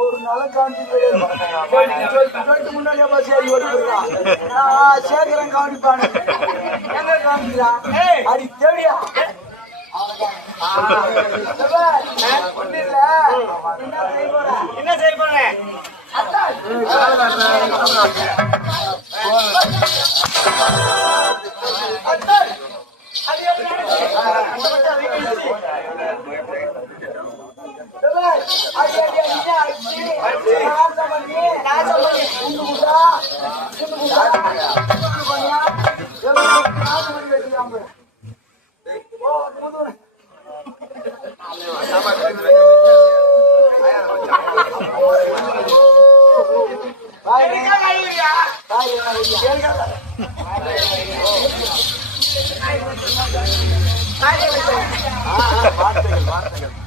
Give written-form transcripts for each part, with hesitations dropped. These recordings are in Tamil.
ஒரு நாள் முன்னாடியே சேகரன் கவனிப்பானு எங்க கவனிக்கிறான் அடி தேடியா என்ன செய்ய போறேன்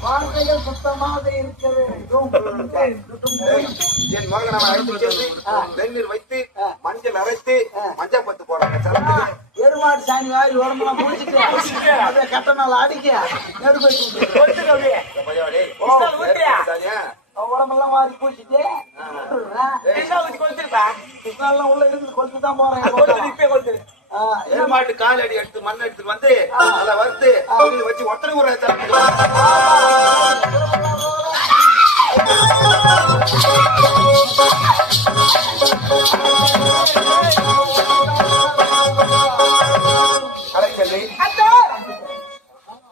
வார்த்தைகள் சுத்தமாக இருக்க வேண்டும். என் மகன் அவன் அழைத்து சென்று வெந்நீர் வைத்து மஞ்சள் அரைத்து மஞ்சள் பத்து போறாங்க. எருமாடு சாணி வாரி உடம்பெல்லாம் முடிச்சுட்டு அப்படியே கட்ட நாள் அடிக்க உடம்பெல்லாம் வாரி குளிச்சுட்டு உள்ள இருந்து கொளுத்து தான் போறேன். எருமாட்டு கால் அடி எடுத்து மண் எடுத்து வந்து அதை வறுத்து வச்சு ஒத்தனை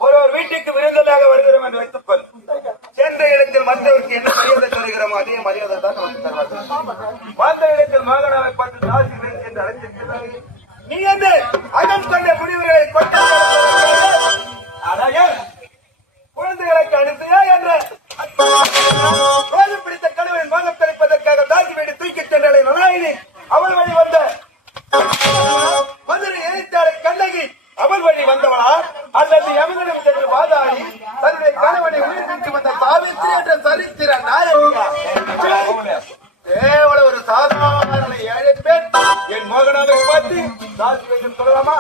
ஒரு ஒரு வீட்டுக்கு விருந்ததாக வருகிறோம் என்று வைத்துக் கொள். சென்ற இடத்தில் மற்றவருக்கு என்ன மரியாதை தருகிறோமோ அதே மரியாதை தான் நமக்கு தருவார்கள். வந்த இடத்தில் மகனாவை பார்த்து தாசி என்று அழைத்திருக்கிறார்கள். நீ என்ன அகம் கொண்ட முடிவுகளை குழந்தைகளுக்கு அனுப்பியா என்ற பிடித்த கணவன் மோகம் தெளிப்பதற்காக தாசி வீடு தூக்கி சென்றலை நலாயினி அவள் வழி வந்த மதுரை எழுத்தாளை கண்ணகி அவள் வழி வந்தவளா அல்லது எவனிடம் சென்று வாதாடி தன்னுடைய கணவனை உயிர்ப்பித்து வந்த சாவித்திரி என்ற சரித்திர நாயகியா தேவல ஒரு சாதாரண 7 பேர் என் மகனாவை பார்த்து தாசி வைத்து சொல்லலாமா?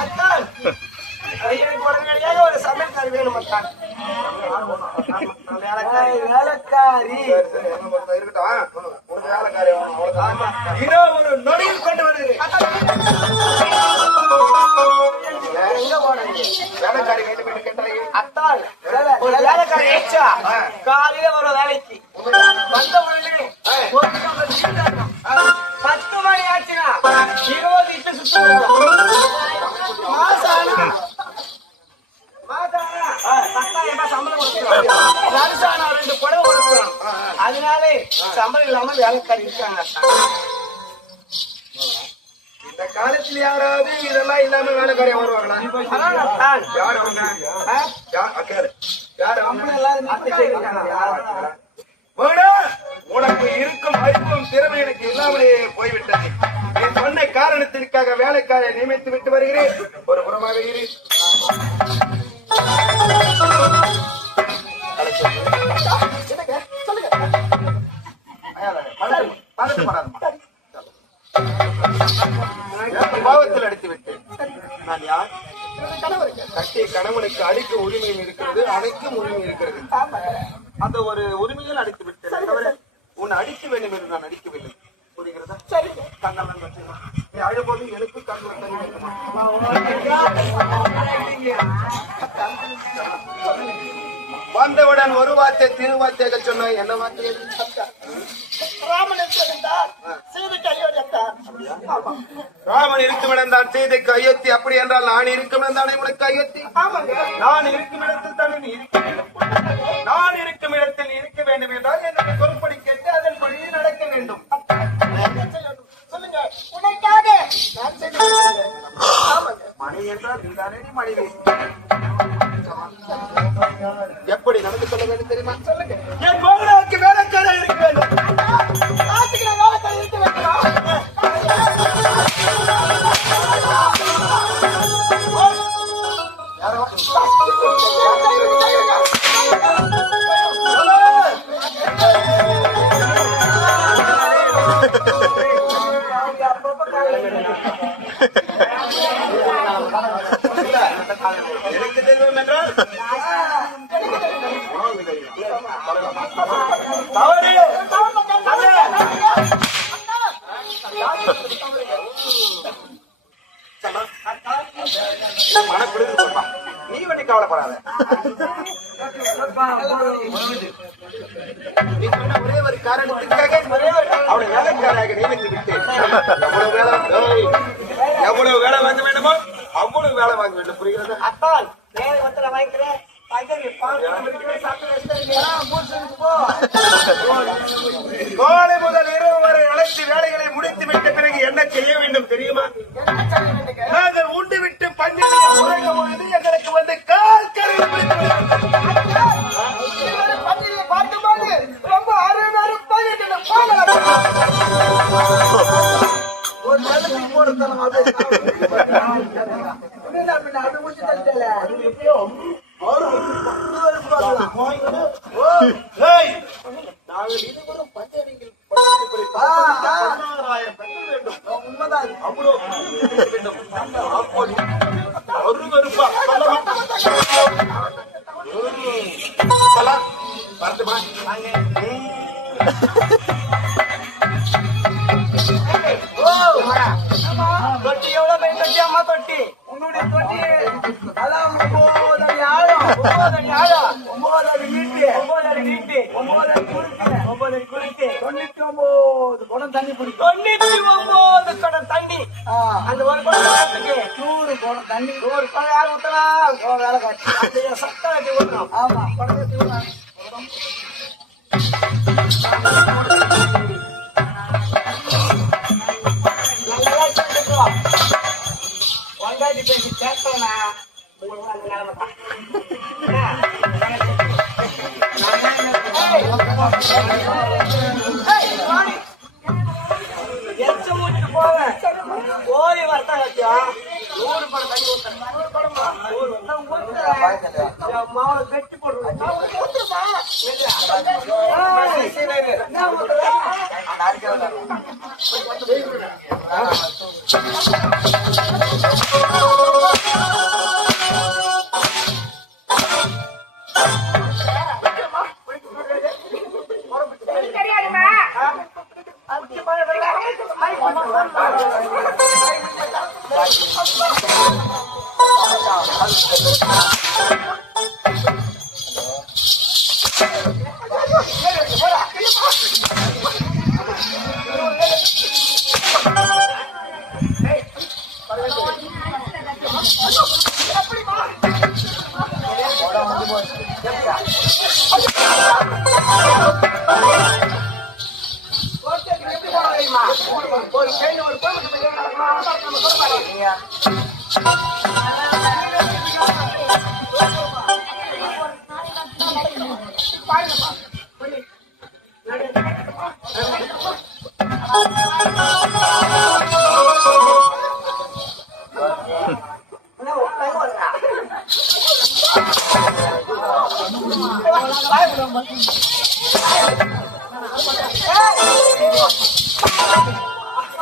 அத்தான் எனக்கு உடனடியாக ஒரு சமையல்காரி வேணும் அத்தான். வேலைக்காரி இருக்கட்டும், உனக்கு வேலைக்காரி வேணும், அவ்வளவுதான். இதோ ஒரு நொடியில் கொண்டு வருகிறேன். எங்க போனீங்க? வேலைக்காரி கேட்டு போயிட்டு கேட்டாயே. அத்தான் ஒரு வேலைக்காரி வச்சா காலையில வர வேலைக்கு வந்த உடனே 10 மணி ஆச்சுன்னா 20 இட்டு சுத்தம் மாசானா 10,000 சம்பளம் கொடுக்கணும். வருஷானா 2 புடவை கொடுக்கணும். அதனாலே சம்பளம் இல்லாம வேலைக்காரி இருக்காங்க. இந்த காலத்துல யாராவது இதெல்லாம் இல்லாம வேலைக்காரியா வருவாங்களா? அதான் யார் அவங்க? யார் அவங்க? மகனே, உனக்கு இருக்கும் அறிவும் திறமை எனக்கு இல்லாமலே போய்விட்டது. நீ சொன்ன காரணத்திற்காக வேலைக்காரை நியமித்து விட்டு வருகிறேன். ஒரு புறமாக இரு. பாவத்தில் அடித்து விட்டேன். நான் யார்? கட்டிய கணவனுக்கு அடிக்க உரிமையும் இருக்கிறது, அடைக்கும் உரிமை இருக்கிறது. அந்த ஒரு உரிமையில் அடித்து விட்டேன். தவிர உன்னை அடிக்க வேண்டும் என்று நான் அடிக்கவில்லை. புரிகிறதா? சரி. கண்ணெல்லாம் வச்சுக்கோ. நீ அழும்போது எனக்கு கண்ணு தண்ணி வைக்கணும். வந்தவுடன் ஒரு வார்த்தை திருவார்த்தையாக சொன்ன என்ன வார்த்தை? ராமன் இருக்கும் இடம் தான் சீதைக்கு அயோத்தி. அப்படி என்றால் நான் இருக்கும் இடம் தானே உனக்கு அயோத்தி? நான் இருக்கும் இடத்தில் தானே நீ இருக்க வேண்டும். நான் இருக்கும் இடத்தில் இருக்க வேண்டும் என்றால் எனக்கு சொல்படி கேட்டு அதன் படி நடக்க வேண்டும். சொல்லுங்க, உனக்காக நான் மணி என்றால் நீதானே மனைவி. எப்படி நடந்து கொள்ள வேண்டும் தெரியுமா? சொல்லுங்க. என் மகனுக்கு வேலைக்காரர் இருக்க வேண்டும். வேலைக்காரர் இருக்க வேண்டும். எனக்கு தெரியும் என்றால் நீ வண்டி கவலைப்படாத. நீ சொன்ன ஒரே ஒரு காரணத்துக்காக அவனை வேலைக்காராக நியமித்து விட்டேன். எவ்வளவு வேலை வாங்க வேண்டுமோ அவ்வளவு வேலை வாங்க வேண்டும். புரிகிறது? அத்தான் வேலை ஒருத்தர வாங்கிக்கிறேன். கோடை முதல் இரவு வரை அனைத்து வேலைகளை முடித்து விட்ட பிறகு என்ன செய்ய வேண்டும் தெரியுமா? நாங்கள் உண்டு விட்டு பண்டிகையை உறங்கும் பொழுது எங்களுக்கு வந்து கால் கரை பார்க்கும்போது ரொம்ப ஒரு நிலத்துக்கு போடுத்தலாம். அது முடிச்சு தள்ளிட்டல நாங்கள் இருவரும் பஞ்சடிகள் உண்மைதான். அவ்வளோ அருவருப்பா பார்த்துமா தொட்டி எவ்வளவு பெரிய தொட்டி? அம்மா தொட்டி. உன்னுடைய தொட்டி அதான் 9 அடி ஆழம். 9 அடி ஆழம், 9 அடி நீட்டு, 9 அடி நீட்டு, 9 அடி குறுக்கு, 9 அடி குறுக்கு, 99 குடம் தண்ணி பிடிக்கும். 99 குடம் தண்ணி. அந்த ஒரு குடத்துக்கு 100 குடம் தண்ணி. 100 குடம் யார் ஊத்தனா? வேலை காட்சி சத்தம் கட்டி ஊத்தணும். ஆமா, குடத்தை ஊத்தணும். ஒன்றாடி பேசி கேட்கணும்னா எச்ச மூட்டு போவேன். ஓடி வரத்தான் வச்சா 100 படம் தண்ணி ஊத்தணும். 100 படமா? 100 மாவுல கட்டி போடுறேன்.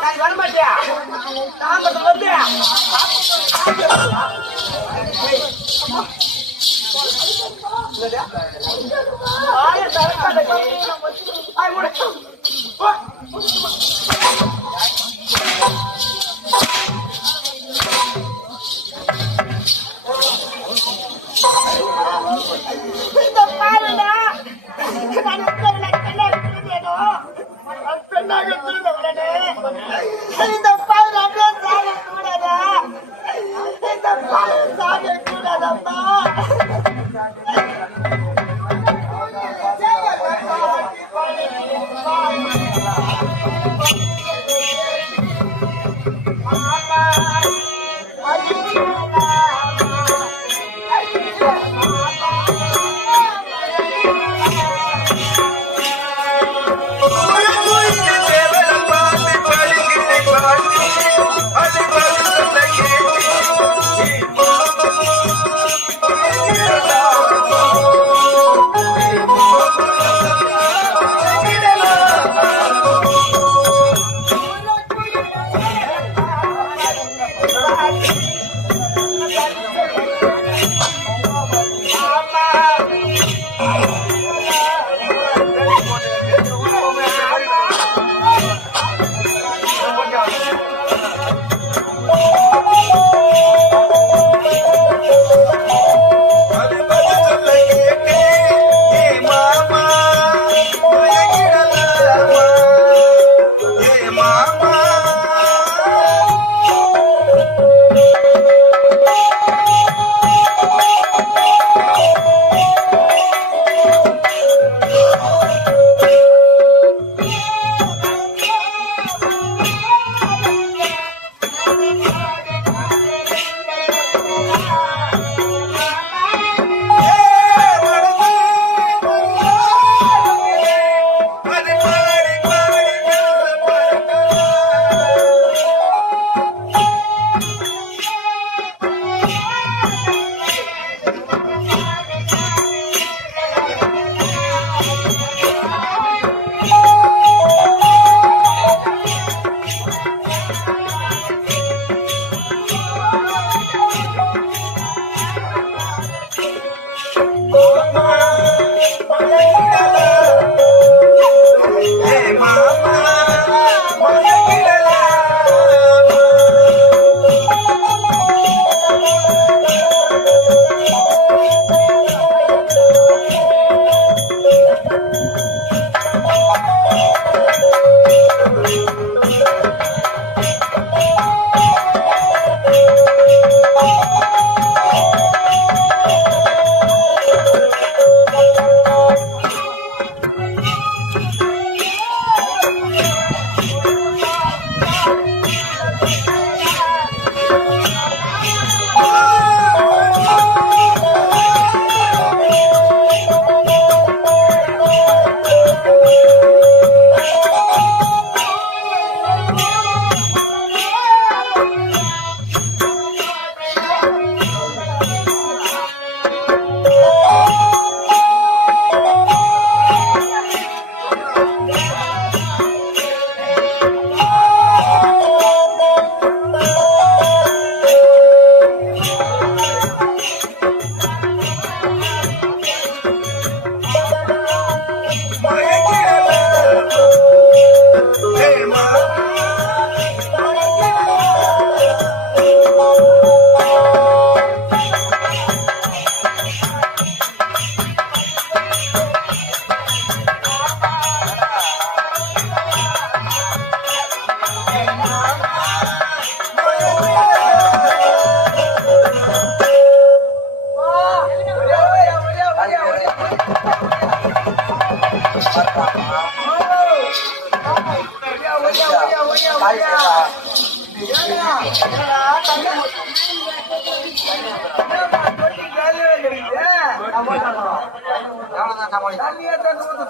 நான் வர மாட்டியா தாமதம் வந்து இந்த பால் அப்படியே சாக கூடாதா இந்த பால் சாக கூடாதப்பா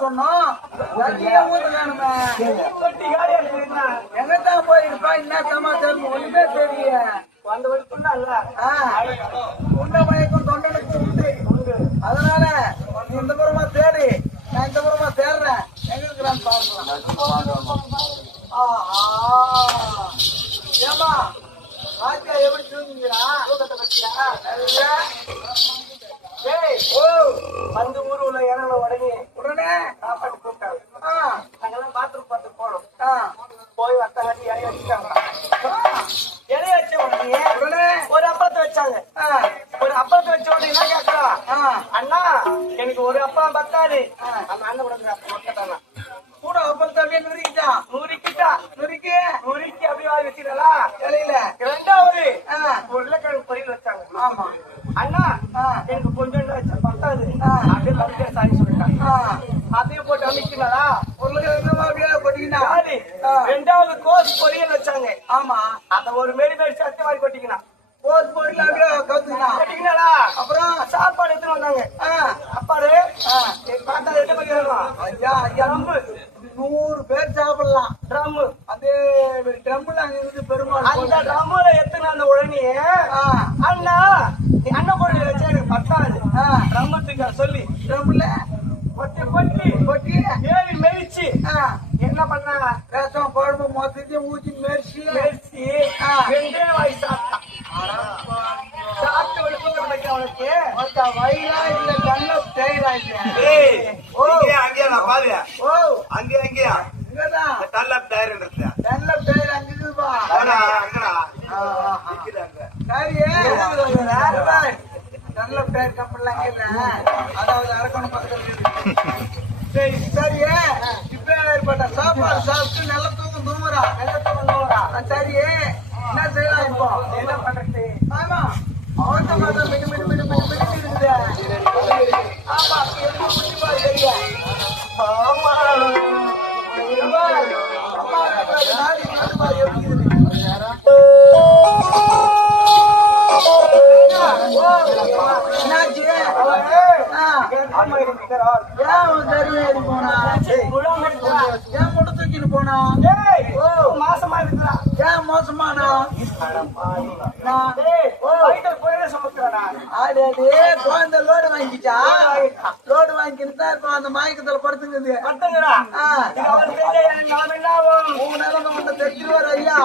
சொன்னோம் எங்கத்தான் போயிருப்பா என்ன சமாச்சாரம் ஒண்ணுமே தெரிய உண்ட மயக்கம் தொண்டனுக்கு உண்டு அதனால நீ இந்த புறமா தேடி நான் இந்த புறமா தேடுறேன் எங்க இருக்கிறான்னு பாக்கலாம் ஏமா பாத்தியா எப்படி தூங்குகிறா அந்த ஊர் உள்ள இடம் உடனே சாப்பாடு கூப்பிட்டாங்க நாங்கெல்லாம் பாத்ரூம் பார்த்து போனோம் போய் வத்தாட்டி இலைய வச்சுட்டாங்க இலைய வச்ச உடனே ஒரு அப்பளத்தை வச்சாங்க ஒரு அப்பளத்தை வச்ச உடனே என்ன கேட்கலாம் அண்ணா எனக்கு ஒரு அப்பளம் பத்தாது அந்த அண்ணன் கூட கூட அப்பளத்தை அப்படியே நுறுக்கி அப்படியே வாங்கி வச்சுக்கலா இலையில ரெண்டாவது உருளைக்கிழங்கு பொரியல் வச்சாங்க ஆமா அண்ணா எனக்கு கொஞ்சம் வச்சா பத்தாது அப்படியே மறுபடியும் சாரி சொல்லிட்டாங்க அதையும் போட்டு அமைக்கிறா உருளைக்கிழங்கு ரெண்டாவது கோஸ் பொரியல் வச்சாங்க ஆமா அந்த ஒரு மெடி சத்து மாதிரி கொட்டிக்கணும் கோஸ் பொரியல் அப்படியே கொட்டிக்கினாளா அப்புறம் சாப்பாடு எடுத்துட்டு வந்தாங்க சாப்பாடு பார்த்தா 2 பேர் 100 பேர் சாப்பிடலாம் ட்ரம் அதே ட்ரம்ல அங்க இருந்து பெருமாள் அந்த ட்ரம்ல எத்தனை அந்த உடனே அண்ணா நீ அண்ணன் கூட வச்சு எனக்கு பத்தாது ட்ரம்மத்துக்கு சொல்லி ட்ரம்ல கொட்டி ஏறி மெரிச்சு என்ன பண்ண ரசம் குழம்பு மொத்தத்தையும் ஊற்றி மெரிச்சு 2 வாய் சாப்பிட்டான் சாப்பிட்டு விழுப்புக்கு அவனுக்கு வயிறா இல்ல கண்ண தேயிலாயிட்டேன் அங்கேயா நான் பாரு அங்கேயா இங்கதான் டல்லப் டயர் இருக்கு டல்லப் டயர் அங்க இருக்குப்பா சரி டல்லப் டயர் கம்பெனில அங்க அதாவது அரக்கணும் பக்கத்துல சரி சரி இப்ப ஏற்பட்ட சாப்பாடு சாப்பிட்டு நல்ல தூக்கம் தூங்குறா சரி என்ன செய்யலாம் இப்போ என்ன பண்றது ஆமா அவன் மாதம் மிடு இருக்குது ஆமா தெரிய ஆமா மாசமா இருக்கிறா ஏன் மோசமானா குழந்தை லோடு வாங்கிச்சா லோடு வாங்கிக்கிட்டு இப்ப அந்த மயக்கத்துல படுத்துங்குது நிலைமை தெரிஞ்சிருவாரு ஐயா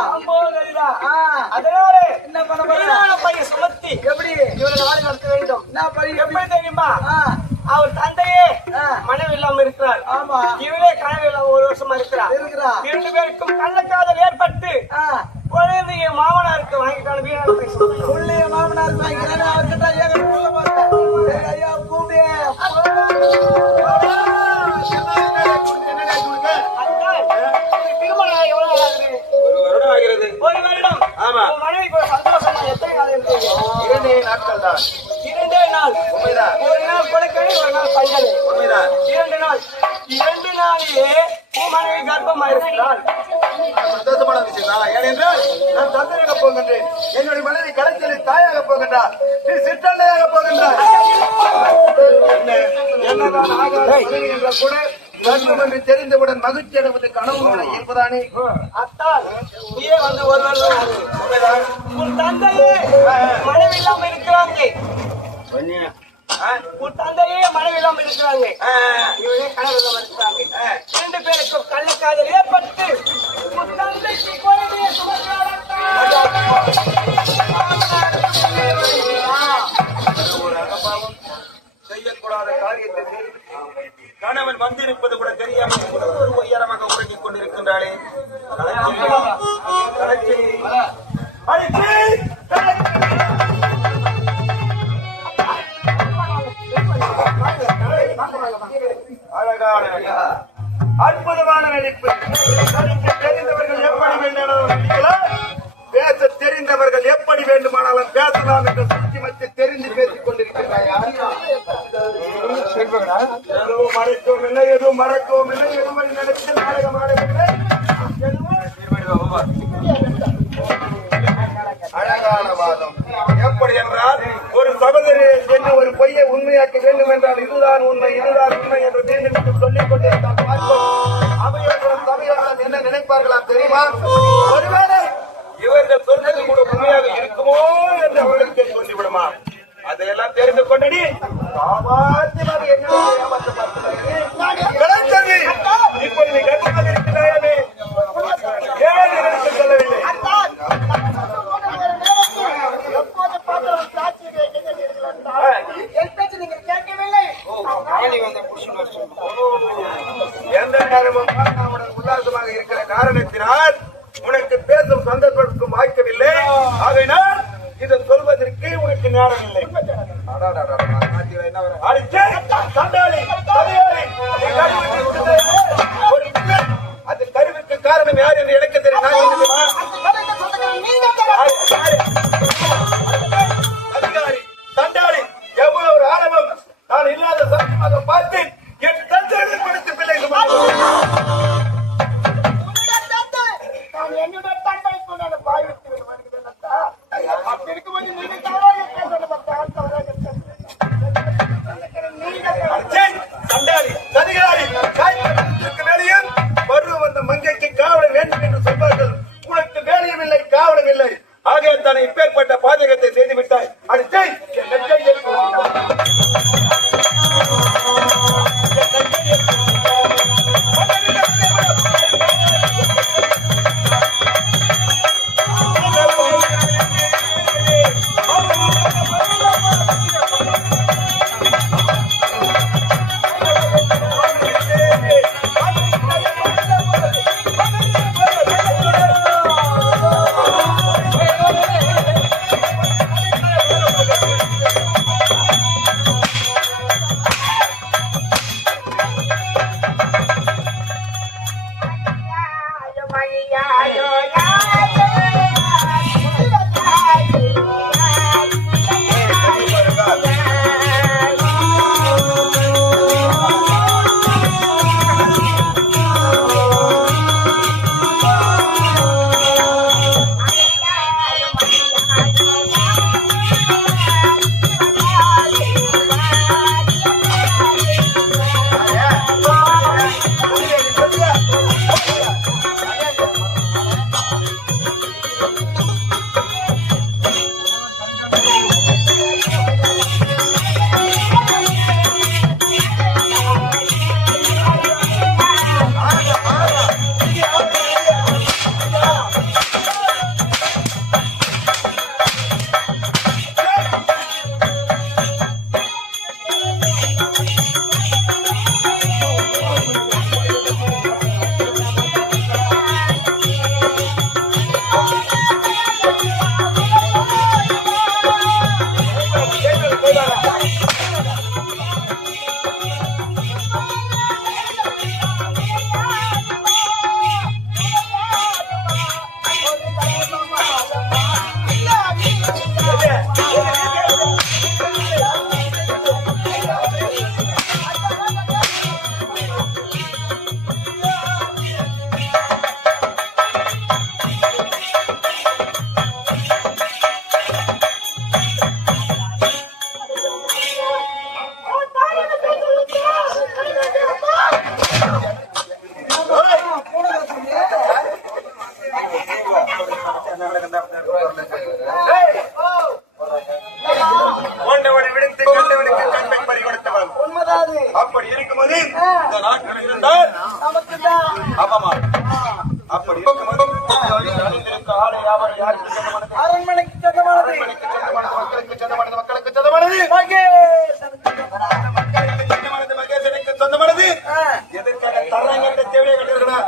என்ன பண்ண பையன் சுமத்தி எப்படி இவரை நாடு நடத்த வேண்டும் என்ன பையன் எப்படி தெரியுமா அவர் தந்தையே மனைவி இல்லாம இருக்கிறார் ஆமா இவரே கனவு இல்லாம 1 வருஷமா இருக்கிறார் 2 பேருக்கும் கள்ளக்காதல் ஏற்பட்டு குழந்தைய மாமனாருக்கு வாங்கிட்டாலும் வீணாக மாமனாருக்கு வாங்கிக்கிறாரு அவர்கிட்ட ஐயா கூப்பிடு திருமணம் எவ்வளவு ஆகுது 1 வருடம் ஆகிறது 1 வருடம் ஆமா மனைவிக்கு சந்தோஷமா எத்தனை நாள் இருக்கு 2 நாட்கள் தான் 2 நாள் உண்மைதான் 1 நாள் கொலைக்கறி 1 நாள் பஞ்சல் உண்மைதான் 2 நாள் 2 நாளிலே மனைவி கர்ப்பமா இருக்கிறாள் சந்தோஷமான விஷயம் தான் ஏனென்றால் நான் தந்தையாக போகின்றேன் என்னுடைய மனைவி கலைச்சலில் தாயாக போகின்றார் நீ சிற்றண்டையாக போகின்றார் என்னதான் ஆகாத கூட கர்ப்பம் என்று தெரிந்தவுடன் மகிழ்ச்சி அடைவது கனவு இருப்பதானே அத்தால் நீயே வந்து 1 நாள் உன் தந்தையே மனைவி இல்லாம இருக்கிறாங்க உன் தந்தையே மனைவி இல்லாம இருக்கிறாங்க இவரே கனவு இல்லாம இருக்கிறாங்க 2 பேருக்கும் கள்ளக்காதல் ஏற்பட்டு உன் தந்தைக்கு குழந்தையை ஒரு அகபாவம் செய்யக்கூடாத காரியத்தை செய்து கணவன் வந்திருப்பது கூட தெரியாமல் ஒரு உயரமாக உறங்கிக் கொண்டிருக்கின்றாளே அழகான அற்புதமான நடிப்பு தெரிந்தவர்கள் எப்படி வேண்டாலும் நடிக்கலாம் பேச தெரிந்தவர்கள் எப்படி வேண்டுமானாலும் பேசலாம் என்ற சுத்திமத்தை தெரிந்து பேசிக் கொண்டிருக்கிறாயா எதுவும் மறைக்கவும் இல்லை எதுவும் மறக்கவும் இல்லை எதுவும் நினைத்து நாடகம் ஆடவில்லை நினைப்பார்களா தெரியுமா? ஒருவேளை இவர்கள் சொன்னது கூட உண்மையாக இருக்குமோ என்று அவர்களுக்கு தோன்றிவிடுமா? அதையெல்லாம் தெரிந்து கொண்டடி சாமார்த்தியமாக என்ன ஏமாற்ற பார்த்தது இப்ப நீ கட்டமாக இருக்கிறாயே ஏன் எனக்கு சொல்லவில்லை? எந்த நேரமும் உல்லாசமாக இருக்கிற காரணத்தினால் உனக்கு பேசும் சந்தர்ப்பத்துக்கும் வாய்க்கவில்லை. ஆகையினால் இதை சொல்வதற்கு உனக்கு நேரம் இல்லை. அது கருவுக்கு காரணம் யார் என்று எனக்கு தெரியும். அதிகாரி தண்டாளி எவ்வளவு ஒரு ஆரம்பம் நான் இல்லாத சமயமாக பார்த்தேன். என் தந்தை கொடுத்து பிள்ளை தண்டாளி அதிகாரி வேலையும் பருவ வந்த மங்கைக்கு காவலம் வேண்டும் என்று சொல்வார்கள். உனக்கு வேலையும் இல்லை காவலம் இல்லை. ஆகிய தானே இப்பேற்பட்ட பாதகத்தை செய்து விட்டாய். அடுத்து அப்படி இருக்கும்போது இந்த நாட்டில் இருந்தால் அப்படி அரண்மனைக்கு சொந்தமானது மக்களுக்கு சொந்தமானது மக்களுக்கு சொந்தமானது மகேசனுக்கு சொந்தமானது. எதற்காக தரம் கட்ட தேவையை கட்டிருக்கிறார்.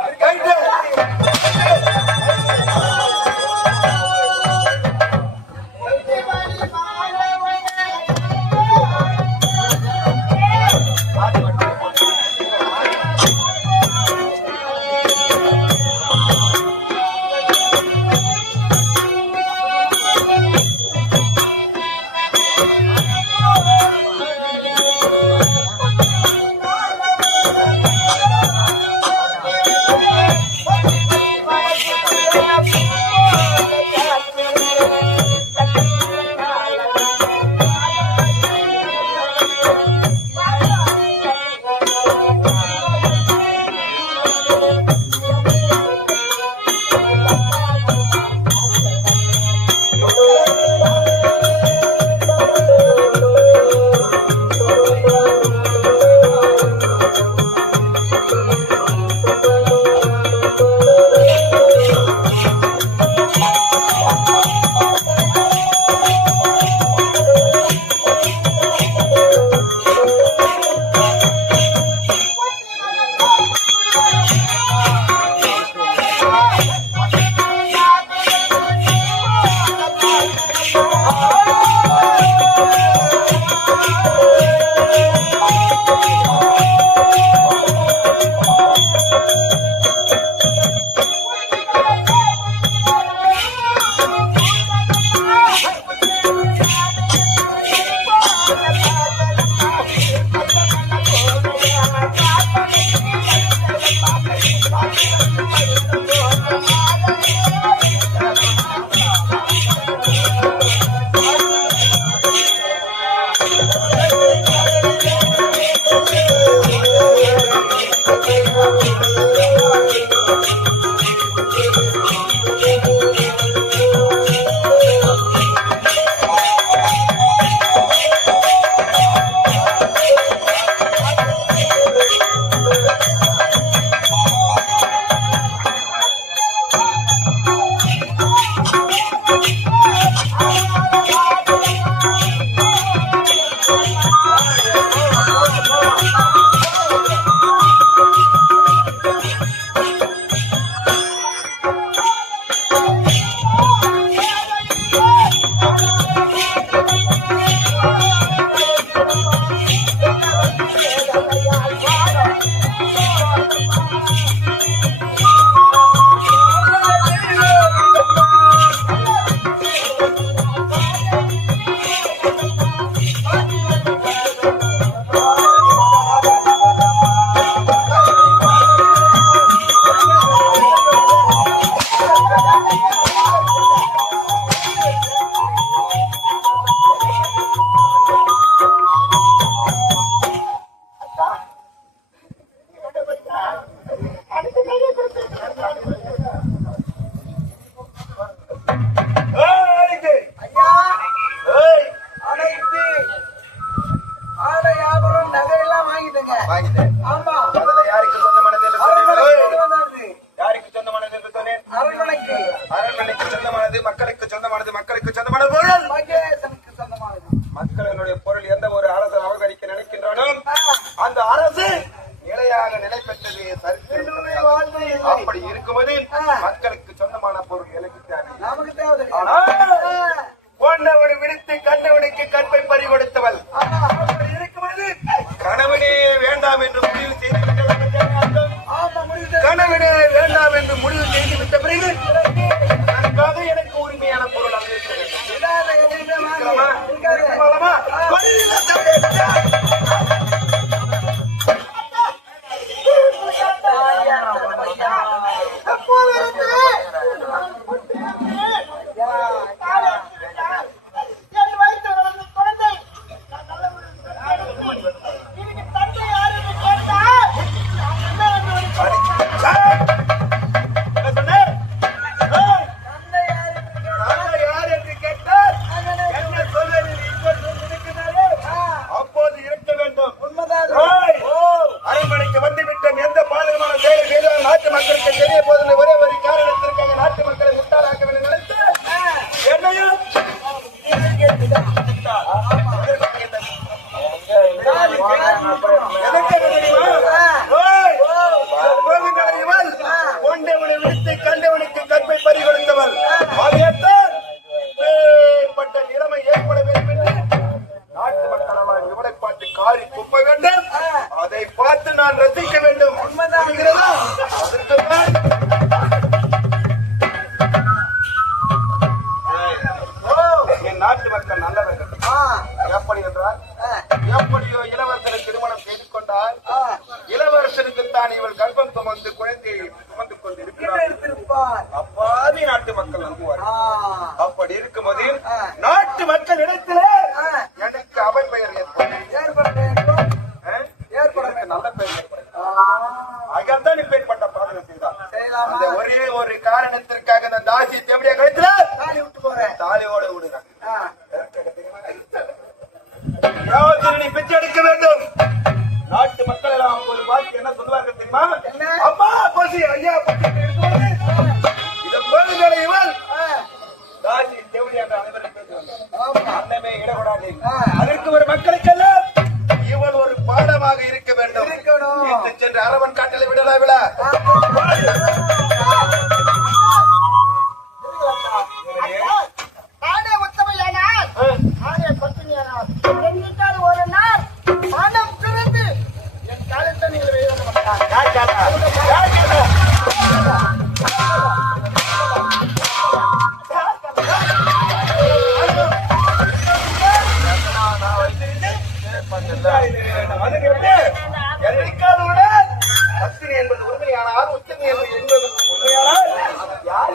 மக்களுக்கு சொந்தமான பொருள் எனக்கு தேவை. நமக்கு தேவை. ஆனால் போன்றவனை விடுத்து கண்டவனுக்கு கற்பை பறி கொடுத்தவள் அப்படி இருக்கும்போது கணவனே வேண்டாம் என்று முடிவு செய்து கணவனே வேண்டாம் என்று முடிவு செய்து விட்ட பிறகு அதற்காக எனக்கு உரிமையான பொருள் அங்கு இருக்க கண்டவனுக்கு கற்பை பறி கொடுத்தவள் பட்ட நிலைமை ஏற்பட வேண்டும் என்று நாட்டு மக்கள் அவள் இவளை பார்த்து காரி துப்ப வேண்டும். அதை பார்த்து நான் ரசிக்க வேண்டும். உண்மைதான். அதற்கு என் நாட்டு மக்கள் நல்லவர்கள். எப்படி என்றால் எப்படியோ இளவரசரை திருமணம் செய்து கொண்டால் இளவரசனுக்கு தான் இவள் கர்ப்பம் சுமந்து குழந்தையை சுமந்து கொண்டிருக்கிறார். அப்பாவி நாட்டு மக்கள் நம்புவார். அப்படி இருக்கும்போது நாட்டு மக்கள் இடத்திலே எனக்கு அவன் பெயர் ஏற்பட நல்ல பெயர் அகத்தான் இப்பேற்பட்ட பாதனை செய்தார். அந்த ஒரே ஒரு காரணத்திற்காக அந்த தாசி தேவடியா கழுத்துல தாலியோடு விடுறான். நீ பிச்சை எடுக்க வேண்டும். நாட்டு மக்கள் எல்லாம் ஒரு பார்த்து என்ன சொல்லுவார்கள் தெரியுமா? அம்மா பசி ஐயா பசி இதை பொருள்களை இவள் தாசி தேவடியா அனைவரும் பேசுவாங்க. அன்னமே இடப்படாது. அதற்கு ஒரு மக்களுக்கெல்லாம் இவள் ஒரு பாடமாக இருக்க வேண்டும். சென்று அரவன் காட்டில் விடலா விழா நானே உத்தமையானால் நானே பத்தினியானால் எண்ணிட்டால் ஒரு நாள் மனம் திறந்து என் காலத்தை நீங்கள் வெளியே பத்தினி என்பது உண்மையானால் உத்தமி என்பது உண்மையானால் யார்